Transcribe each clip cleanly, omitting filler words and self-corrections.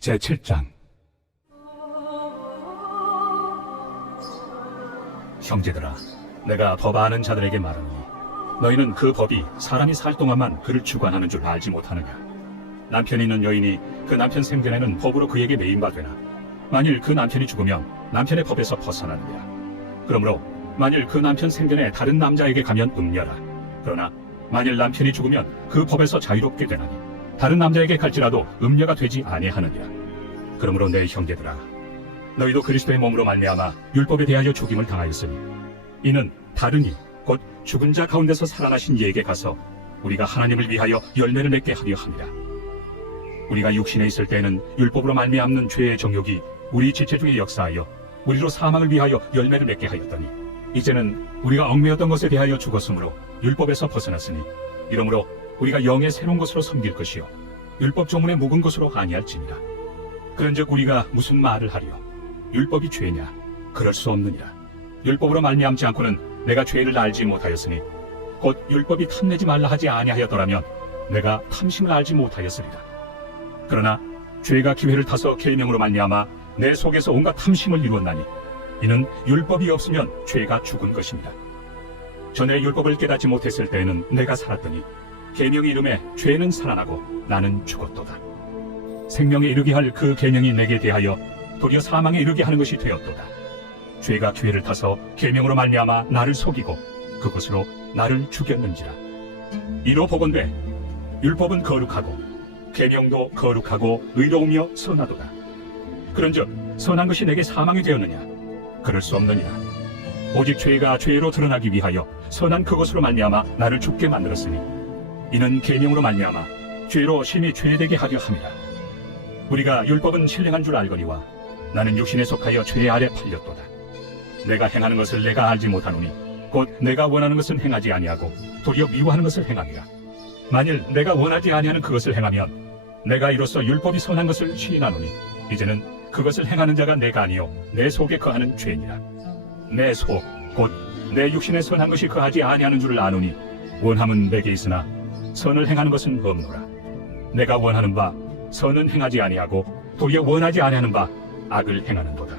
제7장. 형제들아, 내가 법 아는 자들에게 말하노니 너희는 그 법이 사람이 살 동안만 그를 주관하는 줄 알지 못하느냐. 남편이 있는 여인이 그 남편 생전에는 법으로 그에게 매인 바 되나 만일 그 남편이 죽으면 남편의 법에서 벗어나느니라. 그러므로 만일 그 남편 생전에 다른 남자에게 가면 음녀라. 그러나 만일 남편이 죽으면 그 법에서 자유롭게 되나니 다른 남자에게 갈지라도 음녀가 되지 아니하느니라. 그러므로 내 형제들아, 너희도 그리스도의 몸으로 말미암아 율법에 대하여 죽임을 당하였으니 이는 다른 이 곧 죽은 자 가운데서 살아나신 이에게 가서 우리가 하나님을 위하여 열매를 맺게 하려 함이라. 우리가 육신에 있을 때에는 율법으로 말미암는 죄의 정욕이 우리 지체 중에 역사하여 우리로 사망을 위하여 열매를 맺게 하였더니 이제는 우리가 얽매였던 것에 대하여 죽었으므로 율법에서 벗어났으니 이러므로 우리가 영의 새로운 것으로 섬길 것이요 율법 조문에 묵은 것으로 아니할지니라. 그런즉 우리가 무슨 말을 하리요? 율법이 죄냐? 그럴 수 없느니라. 율법으로 말미암지 않고는 내가 죄를 알지 못하였으니 곧 율법이 탐내지 말라 하지 아니하였더라면 내가 탐심을 알지 못하였으리라. 그러나 죄가 기회를 타서 계명으로 말미암아 내 속에서 온갖 탐심을 이루었나니 이는 율법이 없으면 죄가 죽은 것입니다. 전에 율법을 깨닫지 못했을 때에는 내가 살았더니 계명의 이름에 죄는 살아나고 나는 죽었도다. 생명에 이르게 할 그 계명이 내게 대하여 도리어 사망에 이르게 하는 것이 되었도다. 죄가 기회를 타서 계명으로 말미암아 나를 속이고 그것으로 나를 죽였는지라. 이로 보건대 율법은 거룩하고 계명도 거룩하고 의로우며 선하도다. 그런즉 선한 것이 내게 사망이 되었느냐? 그럴 수 없느니라. 오직 죄가 죄로 드러나기 위하여 선한 그것으로 말미암아 나를 죽게 만들었으니 이는 계명으로 말미암아 죄로 심히 죄되게 하려 함이라. 우리가 율법은 신령한 줄 알거니와 나는 육신에 속하여 죄 아래 팔렸도다. 내가 행하는 것을 내가 알지 못하노니 곧 내가 원하는 것은 행하지 아니하고 도리어 미워하는 것을 행함이라. 만일 내가 원하지 아니하는 그것을 행하면 내가 이로써 율법이 선한 것을 시인하노니 이제는 그것을 행하는 자가 내가 아니요 내 속에 거하는 죄니라. 내 속 곧 내 육신에 선한 것이 거하지 아니하는 줄을 아노니 원함은 내게 있으나 선을 행하는 것은 없노라. 내가 원하는 바 선은 행하지 아니하고 도리어 원하지 아니하는 바 악을 행하는도다.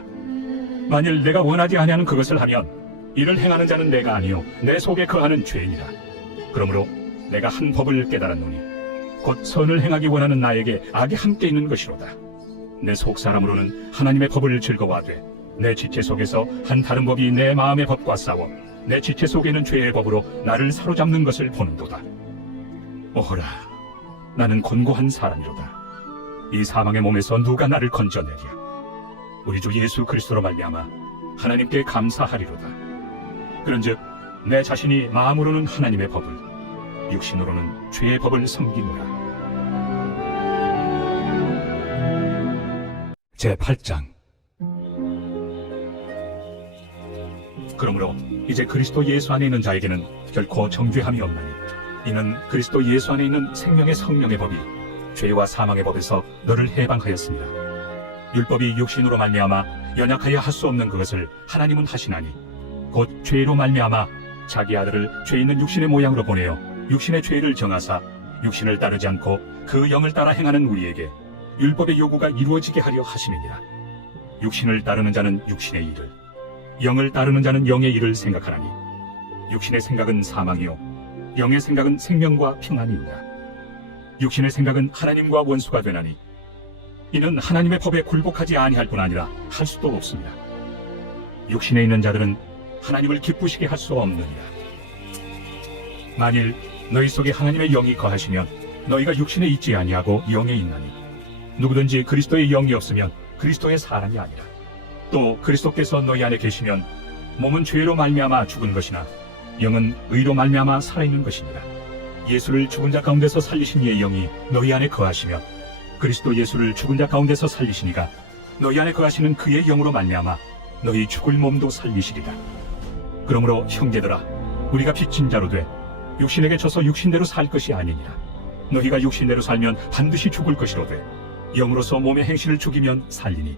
만일 내가 원하지 아니하는 그것을 하면 이를 행하는 자는 내가 아니요 내 속에 거하는 죄이니라. 그러므로 내가 한 법을 깨달았노니 곧 선을 행하기 원하는 나에게 악이 함께 있는 것이로다. 내 속 사람으로는 하나님의 법을 즐거워하되 내 지체 속에서 한 다른 법이 내 마음의 법과 싸워 내 지체 속에 있는 죄의 법으로 나를 사로잡는 것을 보는도다. 오호라, 나는 곤고한 사람이로다. 이 사망의 몸에서 누가 나를 건져내랴? 우리 주 예수 그리스도로 말미암아 하나님께 감사하리로다. 그런즉 내 자신이 마음으로는 하나님의 법을, 육신으로는 죄의 법을 섬기노라. 제8장. 그러므로 이제 그리스도 예수 안에 있는 자에게는 결코 정죄함이 없나니 이는 그리스도 예수 안에 있는 생명의 성령의 법이 죄와 사망의 법에서 너를 해방하였습니다. 율법이 육신으로 말미암아 연약하여 할 수 없는 그것을 하나님은 하시나니 곧 죄로 말미암아 자기 아들을 죄 있는 육신의 모양으로 보내어 육신의 죄를 정하사 육신을 따르지 않고 그 영을 따라 행하는 우리에게 율법의 요구가 이루어지게 하려 하심이니라. 육신을 따르는 자는 육신의 일을, 영을 따르는 자는 영의 일을 생각하나니 육신의 생각은 사망이요 영의 생각은 생명과 평안이니라. 육신의 생각은 하나님과 원수가 되나니 이는 하나님의 법에 굴복하지 아니할 뿐 아니라 할 수도 없습니다. 육신에 있는 자들은 하나님을 기쁘시게 할 수 없느니라. 만일 너희 속에 하나님의 영이 거하시면 너희가 육신에 있지 아니하고 영에 있나니 누구든지 그리스도의 영이 없으면 그리스도의 사람이 아니라. 또 그리스도께서 너희 안에 계시면 몸은 죄로 말미암아 죽은 것이나 영은 의로 말미암아 살아있는 것이니라. 예수를 죽은 자 가운데서 살리신 이의 영이 너희 안에 거하시며 그리스도 예수를 죽은 자 가운데서 살리시니가 너희 안에 거하시는 그의 영으로 말미암아 너희 죽을 몸도 살리시리라. 그러므로 형제들아, 우리가 빚진 자로 돼 육신에게 져서 육신대로 살 것이 아니니라. 너희가 육신대로 살면 반드시 죽을 것이로되 영으로서 몸의 행실을 죽이면 살리니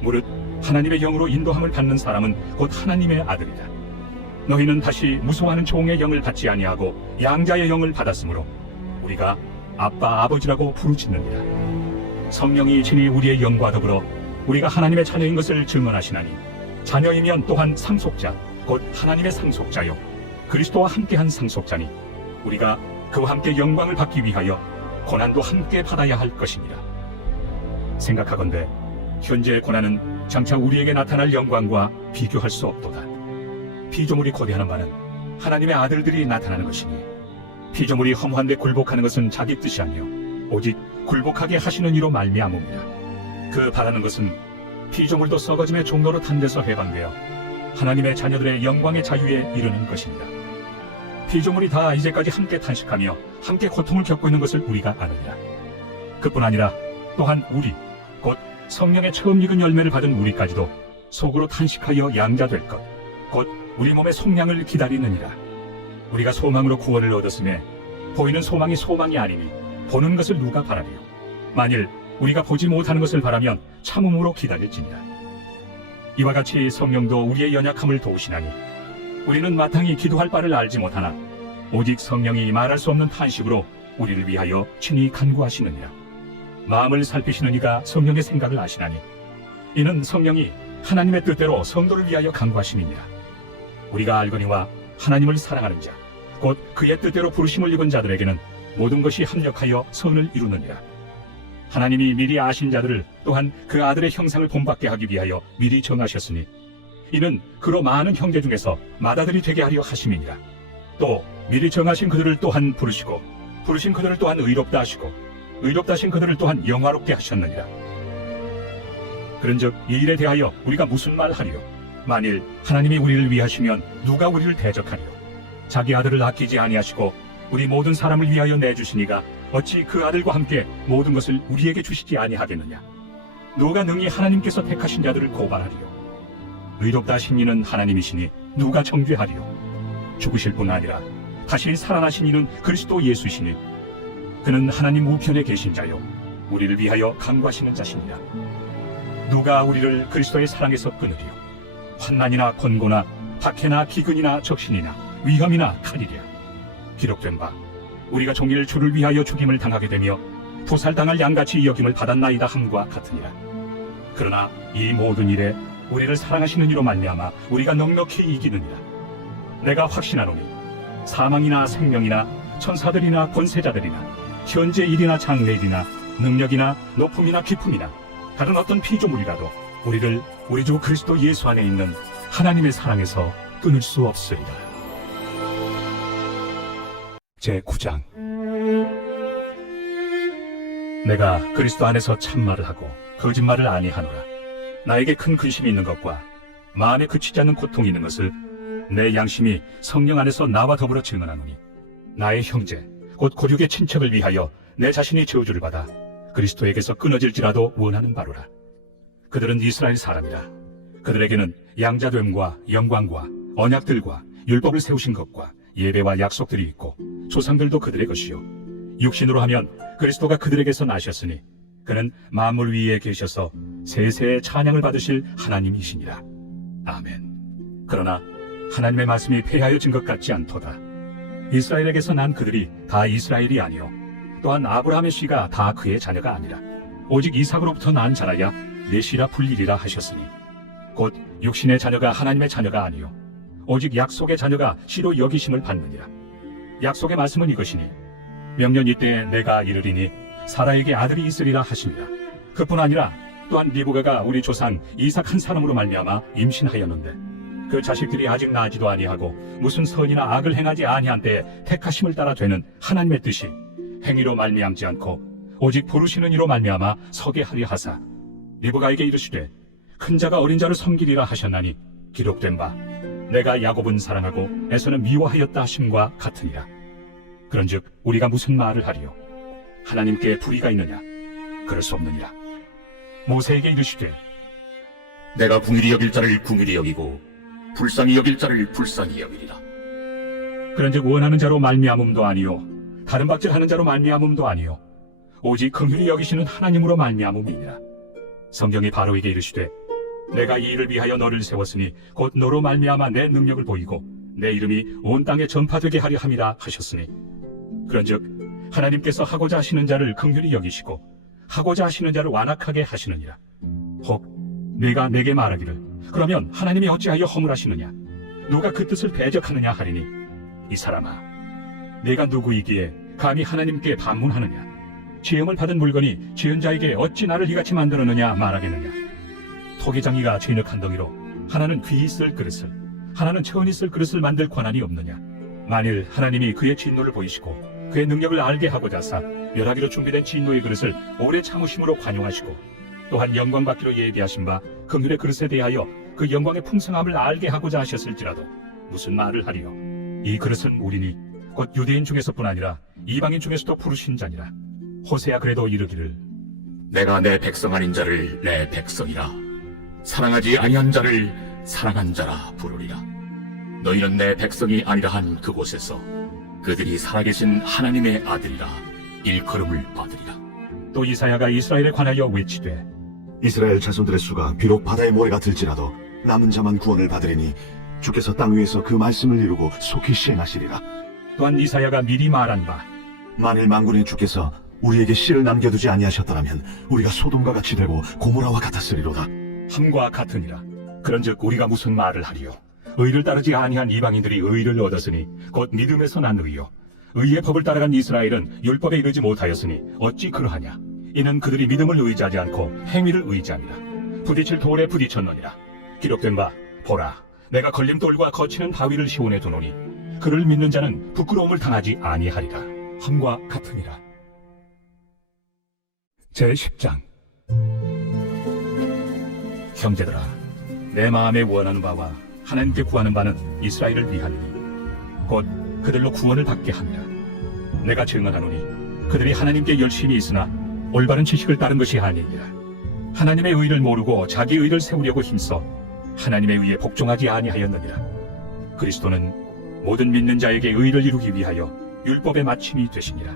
무릇 하나님의 영으로 인도함을 받는 사람은 곧 하나님의 아들이다. 너희는 다시 무소하는 종의 영을 받지 아니하고 양자의 영을 받았으므로 우리가 아빠 아버지라고 부르짖느니라. 성령이 친히 우리의 영과 더불어 우리가 하나님의 자녀인 것을 증언하시나니 자녀이면 또한 상속자 곧 하나님의 상속자요 그리스도와 함께한 상속자니 우리가 그와 함께 영광을 받기 위하여 고난도 함께 받아야 할 것이니라. 생각하건대 현재의 고난은 장차 우리에게 나타날 영광과 비교할 수 없도다. 피조물이 고대하는 바는 하나님의 아들들이 나타나는 것이니 피조물이 허무한데 굴복하는 것은 자기 뜻이 아니요 오직 굴복하게 하시는 이로 말미암음이라. 그 바라는 것은 피조물도 썩어짐의 종로로 탄 데서 해방되어 하나님의 자녀들의 영광의 자유에 이르는 것입니다. 피조물이 다 이제까지 함께 탄식하며 함께 고통을 겪고 있는 것을 우리가 아느니라. 그뿐 아니라 또한 우리 곧 성령의 처음 익은 열매를 받은 우리까지도 속으로 탄식하여 양자될 것 곧 우리 몸의 속량을 기다리느니라. 우리가 소망으로 구원을 얻었음에 보이는 소망이 소망이 아니니 보는 것을 누가 바라리요. 만일 우리가 보지 못하는 것을 바라면 참음으로 기다릴지니라. 이와 같이 성령도 우리의 연약함을 도우시나니 우리는 마땅히 기도할 바를 알지 못하나 오직 성령이 말할 수 없는 탄식으로 우리를 위하여 친히 간구하시느니라. 마음을 살피시는 이가 성령의 생각을 아시나니 이는 성령이 하나님의 뜻대로 성도를 위하여 간구하심이니라. 우리가 알거니와 하나님을 사랑하는 자 곧 그의 뜻대로 부르심을 입은 자들에게는 모든 것이 합력하여 선을 이루느니라. 하나님이 미리 아신 자들을 또한 그 아들의 형상을 본받게 하기 위하여 미리 정하셨으니 이는 그로 많은 형제 중에서 맏아들이 되게 하려 하심이니라. 또 미리 정하신 그들을 또한 부르시고 부르신 그들을 또한 의롭다 하시고 의롭다 하신 그들을 또한 영화롭게 하셨느니라. 그런즉 이 일에 대하여 우리가 무슨 말 하리요? 만일 하나님이 우리를 위하시면 누가 우리를 대적하리요? 자기 아들을 아끼지 아니하시고 우리 모든 사람을 위하여 내주시니가 어찌 그 아들과 함께 모든 것을 우리에게 주시지 아니하겠느냐? 누가 능히 하나님께서 택하신 자들을 고발하리요? 의롭다 하신 이는 하나님이시니 누가 정죄하리요? 죽으실 뿐 아니라 다시 살아나신 이는 그리스도 예수시니 그는 하나님 우편에 계신 자요 우리를 위하여 간구하시는 자시니라. 누가 우리를 그리스도의 사랑에서 끊으리요? 환난이나 권고나 박해나 기근이나 적신이나 위험이나 칼이랴. 기록된 바 우리가 종일 주를 위하여 죽임을 당하게 되며 부살당할 양같이 여김을 받았나이다 함과 같으니라. 그러나 이 모든 일에 우리를 사랑하시는 이로 말미암아 우리가 넉넉히 이기느니라. 내가 확신하노니 사망이나 생명이나 천사들이나 권세자들이나 현재 일이나 장래일이나 능력이나 높음이나 깊음이나 다른 어떤 피조물이라도 우리를 우리 주 그리스도 예수 안에 있는 하나님의 사랑에서 끊을 수 없으리라. 제9장. 내가 그리스도 안에서 참말을 하고 거짓말을 아니하노라. 나에게 큰 근심이 있는 것과 마음에 그치지 않는 고통이 있는 것을 내 양심이 성령 안에서 나와 더불어 증언하노니 나의 형제 곧 고륙의 친척을 위하여 내 자신이 저주를 받아 그리스도에게서 끊어질지라도 원하는 바로라. 그들은 이스라엘 사람이라. 그들에게는 양자됨과 영광과 언약들과 율법을 세우신 것과 예배와 약속들이 있고 조상들도 그들의 것이요 육신으로 하면 그리스도가 그들에게서 나셨으니 그는 만물 위에 계셔서 세세의 찬양을 받으실 하나님이시니라. 아멘. 그러나 하나님의 말씀이 폐하여진 것 같지 않도다. 이스라엘에게서 난 그들이 다 이스라엘이 아니요 또한 아브라함의 씨가 다 그의 자녀가 아니라 오직 이삭으로부터 난 자라야 내 씨라 불리리라 하셨으니 곧 육신의 자녀가 하나님의 자녀가 아니요 오직 약속의 자녀가 씨로 여기심을 받느니라. 약속의 말씀은 이것이니 명년 이때에 내가 이르리니 사라에게 아들이 있으리라 하시니라. 그뿐 아니라 또한 리브가가 우리 조상 이삭 한 사람으로 말미암아 임신하였는데 그 자식들이 아직 나지도 아니하고 무슨 선이나 악을 행하지 아니한 때에 택하심을 따라 되는 하나님의 뜻이 행위로 말미암지 않고 오직 부르시는 이로 말미암아 서게 하려 하사 리브가에게 이르시되 큰 자가 어린 자를 섬기리라 하셨나니 기록된 바 내가 야곱은 사랑하고 에서는 미워하였다 하심과 같으니라. 그런즉 우리가 무슨 말을 하리요? 하나님께 불의가 있느냐? 그럴 수 없느니라. 모세에게 이르시되 내가 궁일이 여길 자를 궁일이 여기고 불쌍히 여길 자를 불쌍히 여기리라. 그런즉 원하는 자로 말미암음도 아니요 다른 박질하는 자로 말미암음도 아니요 오직 긍휼히 여기시는 하나님으로 말미암음이니라. 성경이 바로에게 이르시되 내가 이 일을 위하여 너를 세웠으니 곧 너로 말미암아 내 능력을 보이고 내 이름이 온 땅에 전파되게 하려 함이라 하셨으니 그런즉 하나님께서 하고자 하시는 자를 긍휼히 여기시고 하고자 하시는 자를 완악하게 하시느니라. 혹 네가 내게 말하기를 그러면 하나님이 어찌하여 허물하시느냐 누가 그 뜻을 배적하느냐 하리니 이 사람아 내가 누구이기에 감히 하나님께 반문하느냐 지음을 받은 물건이 지은 자에게 어찌 나를 이같이 만들었느냐 말하겠느냐 토기장이가 진흙한 덩이로 하나는 귀 있을 그릇을 하나는 체온 있을 그릇을 만들 권한이 없느냐 만일 하나님이 그의 진노를 보이시고 그의 능력을 알게 하고자 사 멸하기로 준비된 진노의 그릇을 오래 참으심으로 관용하시고 또한 영광 받기로 예비하신 바 긍휼의 그릇에 대하여 그 영광의 풍성함을 알게 하고자 하셨을지라도 무슨 말을 하리요 이 그릇은 우리니 곧 유대인 중에서뿐 아니라 이방인 중에서도 부르신 자니라. 호세아 그래도 이르기를 내가 내 백성 아닌 자를 내 백성이라 사랑하지 아니한 자를 사랑한 자라 부르리라. 너희는 내 백성이 아니라 한 그곳에서 그들이 살아계신 하나님의 아들이라 일컬음을 받으리라. 또 이사야가 이스라엘에 관하여 외치되 이스라엘 자손들의 수가 비록 바다의 모래가 들지라도 남은 자만 구원을 받으리니 주께서 땅 위에서 그 말씀을 이루고 속히 시행하시리라. 또한 이사야가 미리 말한 바 만일 만군의 주께서 우리에게 씨를 남겨두지 아니하셨더라면 우리가 소돔과 같이 되고 고모라와 같았으리로다. 함과 같으니라. 그런즉 우리가 무슨 말을 하리요 의를 따르지 아니한 이방인들이 의를 얻었으니 곧 믿음에서 난 의요 의의 법을 따라간 이스라엘은 율법에 이르지 못하였으니 어찌 그러하냐 이는 그들이 믿음을 의지하지 않고 행위를 의지함이라. 부딪힐 돌에 부딪혔느니라. 기록된 바 보라 내가 걸림돌과 거치는 바위를 시온에 두노니 그를 믿는 자는 부끄러움을 당하지 아니하리라. 함과 같으니라. 제10장 형제들아 내 마음에 원하는 바와 하나님께 구하는 바는 이스라엘을 위하니니 곧 그들로 구원을 받게 함이라. 내가 증언하노니 그들이 하나님께 열심히 있으나 올바른 지식을 따른 것이 아니니라. 하나님의 의를 모르고 자기 의를 세우려고 힘써 하나님의 의에 복종하지 아니하였느니라. 그리스도는 모든 믿는 자에게 의를 이루기 위하여 율법의 마침이 되시니라.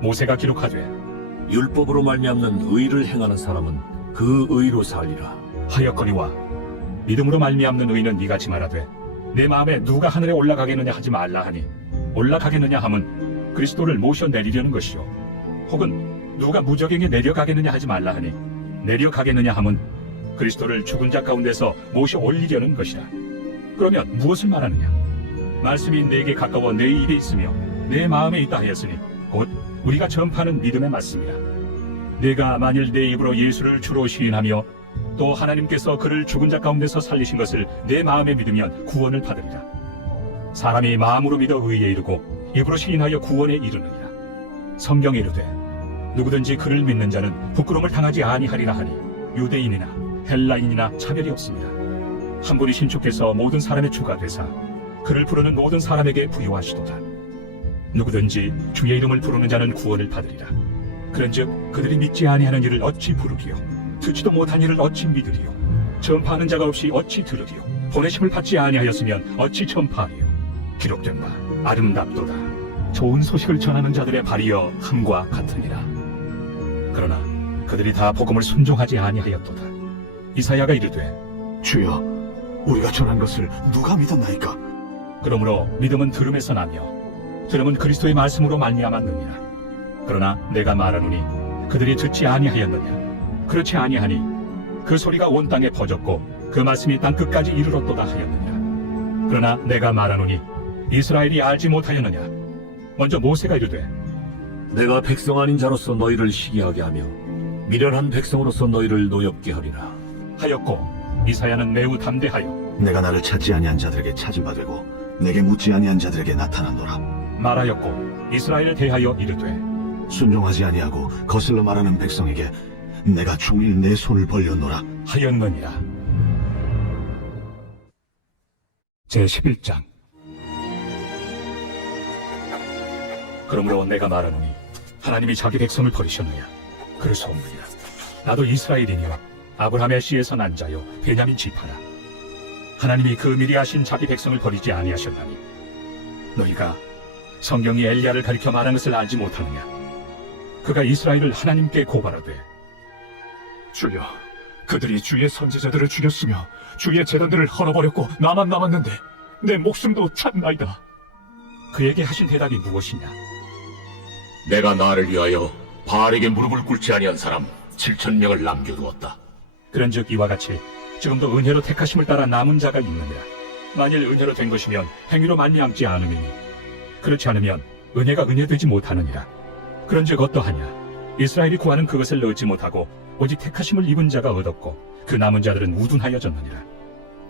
모세가 기록하되 율법으로 말미암는 의를 행하는 사람은 그 의로 살리라. 하였거니와 믿음으로 말미암는 의는 이같이 말하되 내 마음에 누가 하늘에 올라가겠느냐 하지 말라 하니 올라가겠느냐 함은 그리스도를 모셔 내리려는 것이요 혹은 누가 무저갱에 내려가겠느냐 하지 말라 하니 내려가겠느냐 함은 그리스도를 죽은 자 가운데서 모셔 올리려는 것이라. 그러면 무엇을 말하느냐 말씀이 내게 가까워 내 입에 있으며 내 마음에 있다 하였으니 곧 우리가 전파하는 믿음의 말씀이라. 내가 만일 내 입으로 예수를 주로 시인하며 또 하나님께서 그를 죽은 자 가운데서 살리신 것을 내 마음에 믿으면 구원을 받으리라. 사람이 마음으로 믿어 의에 이르고 입으로 시인하여 구원에 이르느니라. 성경에 이르되 누구든지 그를 믿는 자는 부끄러움을 당하지 아니하리라 하니 유대인이나 헬라인이나 차별이 없습니다. 한 분이 신주께서 모든 사람의 주가 되사 그를 부르는 모든 사람에게 부요하시도다. 누구든지 주의 이름을 부르는 자는 구원을 받으리라. 그런즉 그들이 믿지 아니하는 일을 어찌 부르기요 듣지도 못한 일을 어찌 믿으리요 전파하는 자가 없이 어찌 들으리요 보내심을 받지 아니하였으면 어찌 전파하리요. 기록된 바 아름답도다. 좋은 소식을 전하는 자들의 발이여 함과 같으니라. 그러나 그들이 다 복음을 순종하지 아니하였도다. 이사야가 이르되 주여 우리가 전한 것을 누가 믿었나이까? 그러므로 믿음은 들음에서 나며 들음은 그리스도의 말씀으로 말미암았느니라. 그러나 내가 말하노니 그들이 듣지 아니하였느냐 그렇지 아니하니 그 소리가 온 땅에 퍼졌고 그 말씀이 땅 끝까지 이르렀도다 하였느니라. 그러나 내가 말하노니 이스라엘이 알지 못하였느냐 먼저 모세가 이르되 내가 백성 아닌 자로서 너희를 시기하게 하며 미련한 백성으로서 너희를 노엽게 하리라. 하였고 이사야는 매우 담대하여 내가 나를 찾지 아니한 자들에게 찾은 바 되고 내게 묻지 아니한 자들에게 나타났노라. 말하였고 이스라엘을 대하여 이르되 순종하지 아니하고 거슬러 말하는 백성에게 내가 종일 내 손을 벌렸노라. 하였느니라. 제11장 그러므로 내가 말하노니 하나님이 자기 백성을 버리셨느냐 그러소옵느니라. 나도 이스라엘이니요 아브라함의 씨에서 난 자요 베냐민 지파라. 하나님이 그 미리 하신 자기 백성을 버리지 아니하셨나니 너희가 성경이 엘리야를 가리켜 말한 것을 알지 못하느냐. 그가 이스라엘을 하나님께 고발하되 주여, 그들이 주의 선지자들을 죽였으며 주의 제단들을 헐어버렸고 나만 남았는데 내 목숨도 찾나이다. 그에게 하신 대답이 무엇이냐. 내가 나를 위하여 바알에게 무릎을 꿇지 아니한 사람 7,000명을 남겨두었다. 그런즉 이와 같이 지금도 은혜로 택하심을 따라 남은 자가 있느니라. 만일 은혜로 된 것이면 행위로 말미암지 않음이니 그렇지 않으면 은혜가 은혜되지 못하느니라. 그런즉 어떠하냐? 이스라엘이 구하는 그것을 얻지 못하고 오직 택하심을 입은 자가 얻었고 그 남은 자들은 우둔하여졌느니라.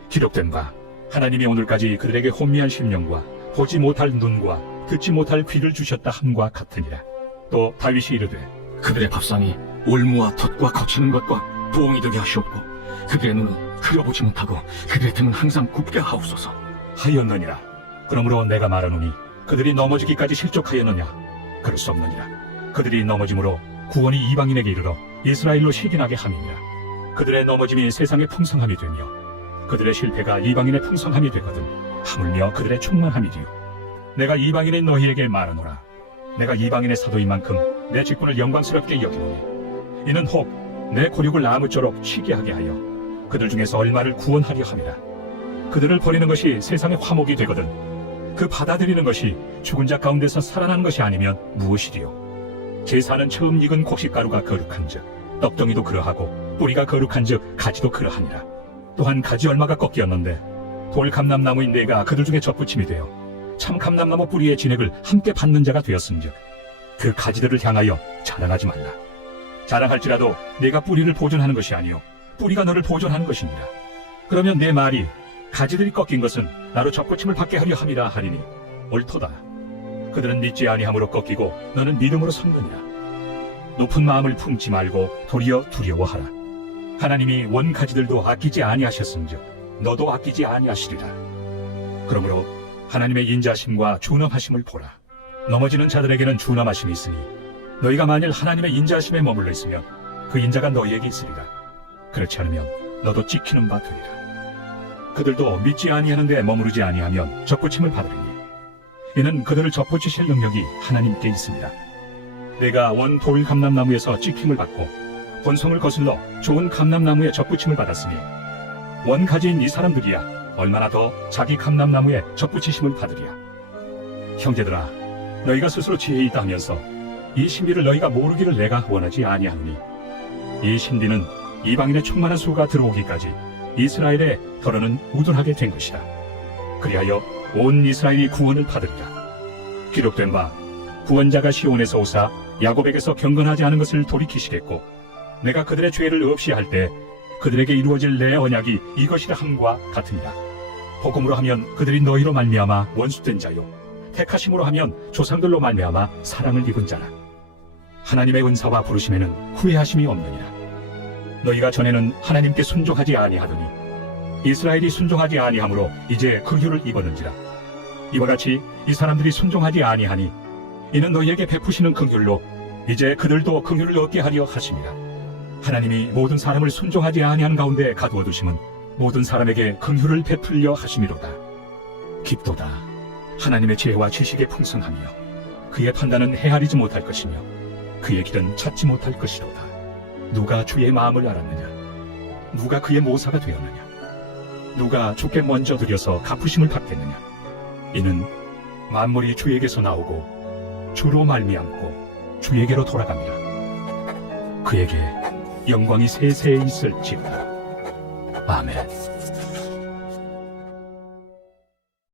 기록된 바 하나님이 오늘까지 그들에게 혼미한 심령과 보지 못할 눈과 듣지 못할 귀를 주셨다 함과 같으니라. 또 다윗이 이르되 그들의 밥상이 올무와 덫과 거치는 것과 부엉이 되게 하시옵고 그들의 눈은 흘려보지 못하고 그들의 등은 항상 굽게 하옵소서. 하였느니라. 그러므로 내가 말하노니 그들이 넘어지기까지 실족하였느냐? 그럴 수 없느니라. 그들이 넘어짐으로 구원이 이방인에게 이르러 이스라엘로 시긴하게 함이니라. 그들의 넘어짐이 세상의 풍성함이 되며 그들의 실패가 이방인의 풍성함이 되거든 하물며 그들의 충만함이리요. 내가 이방인의 너희에게 말하노라. 내가 이방인의 사도인 만큼 내 직분을 영광스럽게 여기노니 이는 혹 내 고륙을 아무쪼록 쉬게 하게 하여 그들 중에서 얼마를 구원하려 함이라. 그들을 버리는 것이 세상의 화목이 되거든 그 받아들이는 것이 죽은 자 가운데서 살아나는 것이 아니면 무엇이리요. 제사는 처음 익은 곡식가루가 거룩한즉 떡덩이도 그러하고 뿌리가 거룩한즉 가지도 그러하니라. 또한 가지 얼마가 꺾이었는데 돌 감람나무인 내가 그들 중에 접붙임이 되어 참 감람나무 뿌리의 진액을 함께 받는 자가 되었은즉 그 가지들을 향하여 자랑하지 말라. 자랑할지라도 내가 뿌리를 보존하는 것이 아니요 뿌리가 너를 보존하는 것이니라. 그러면 내 말이 가지들이 꺾인 것은 나로 접붙임을 받게 하려 함이라 하리니 옳도다. 그들은 믿지 아니함으로 꺾이고 너는 믿음으로 선느니라. 높은 마음을 품지 말고 도리어 두려워하라. 하나님이 원 가지들도 아끼지 아니하셨은즉 너도 아끼지 아니하시리라. 그러므로 하나님의 인자하심과 준엄하심을 보라. 넘어지는 자들에게는 준엄하심이 있으니 너희가 만일 하나님의 인자하심에 머물러 있으면 그 인자가 너희에게 있으리라. 그렇지 않으면 너도 찍히는 바 되리라. 그들도 믿지 아니하는데 머무르지 아니하면 접붙임을 받으리니 이는 그들을 접붙이실 능력이 하나님께 있습니다. 내가 원 돌 감람나무에서 찍힘을 받고 본성을 거슬러 좋은 감람나무에 접붙임을 받았으니 원 가지인 이 사람들이야 얼마나 더 자기 감람나무에 접붙이심을 받으리야. 형제들아, 너희가 스스로 지혜 있다 하면서 이 신비를 너희가 모르기를 내가 원하지 아니하노니 이 신비는 이방인의 충만한 수가 들어오기까지 이스라엘의 덜어는 우둔하게 된 것이다. 그리하여 온 이스라엘이 구원을 받으리라. 기록된 바 구원자가 시온에서 오사 야곱에게서 경건하지 않은 것을 돌이키시겠고 내가 그들의 죄를 없이 할 때 그들에게 이루어질 내 언약이 이것이라 함과 같으니라. 복음으로 하면 그들이 너희로 말미암아 원수된 자요 택하심으로 하면 조상들로 말미암아 사랑을 입은 자라. 하나님의 은사와 부르심에는 후회하심이 없느니라. 너희가 전에는 하나님께 순종하지 아니하더니 이스라엘이 순종하지 아니하므로 이제 긍휼을 입었는지라. 이와 같이 이 사람들이 순종하지 아니하니 이는 너희에게 베푸시는 긍휼로 이제 그들도 긍휼을 얻게 하려 하심이라. 하나님이 모든 사람을 순종하지 아니하는 가운데 가두어 두심은 모든 사람에게 긍휼을 베풀려 하심이로다. 깊도다. 하나님의 지혜와 지식의 풍성하며 그의 판단은 헤아리지 못할 것이며 그의 길은 찾지 못할 것이로다. 누가 주의 마음을 알았느냐? 누가 그의 모사가 되었느냐? 누가 주께 먼저 드려서 갚으심을 받겠느냐? 이는 만물이 주에게서 나오고 주로 말미암고 주에게로 돌아갑니다. 그에게 영광이 세세에 있을지어다. 아멘.